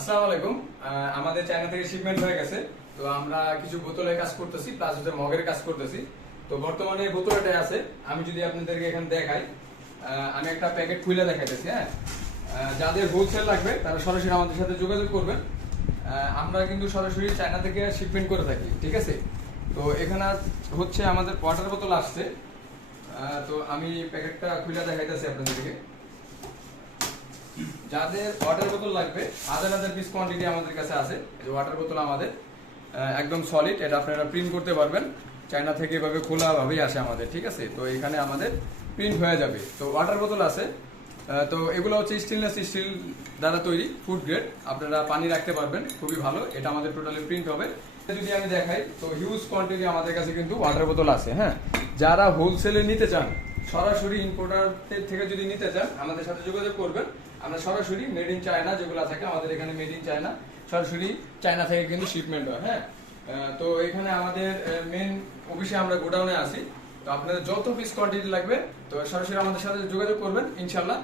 আসসালামু আলাইকুম। আমাদের চায়না থেকে শিপমেন্ট হয়ে গেছে। তো আমরা কিছু বোতলের কাজ করতেছি, প্লাস হচ্ছে মগের কাজ করতেছি। তো বর্তমানে বোতলটা আছে, আমি যদি আপনাদেরকে এখানে দেখাই, আমি একটা প্যাকেট খুলে দেখাইতেছি। হ্যাঁ, যাদের হোলসেল লাগবে তারা সরাসরি আমাদের সাথে যোগাযোগ করবেন। আমরা কিন্তু সরাসরি চায়না থেকে শিপমেন্ট করে থাকি, ঠিক আছে। তো এখানে হচ্ছে আমাদের ওয়াটার বোতল আসছে। তো আমি প্যাকেটটা খুলে দেখাইতেছি আপনাদেরকে। যাদের ওয়াটার বোতল লাগবে, হাজার হাজার পিস কোয়ান্টিটি আমাদের কাছে আছে। যে ওয়াটার বোতল আমাদের একদম সলিড, এটা আপনারা প্রিন্ট করতে পারবেন। চায়না থেকে এভাবে খোলা ভাবেই আসে আমাদের, ঠিক আছে। তো এখানে আমাদের প্রিন্ট হয়ে যাবে। তো ওয়াটার বোতল আছে। তো এগুলো হচ্ছে স্টেনলেস স্টিল দ্বারা তৈরি, ফুড গ্রেড। আপনারা পানি রাখতে পারবেন, খুবই ভালো। এটা আমাদের টোটালি প্রিন্ট হবে। যদি আমি দেখাই, তো হিউজ কোয়ান্টিটি আমাদের কাছে কিন্তু ওয়াটার বোতল আছে। হ্যাঁ, যারা হোলসেলে নিতে চান, সরাসরি ইম্পোর্টারদের থেকে যদি নিতে চান, আমাদের সাথে যোগাযোগ করবেন। আমরা সরাসরি মেড ইন চায়না যেগুলো থাকে আমাদের এখানে, মেড ইন চায়না, সরাসরি চায়না থেকে কিন্তু শিপমেন্ট হয়। হ্যাঁ, তো এখানে আমাদের মেন অফিসে আমরা গোডাউনে আছি। তো আপনাদের যত পিস কোয়ান্টিটি লাগবে, তো সরাসরি আমাদের সাথে যোগাযোগ করবেন, ইনশাল্লাহ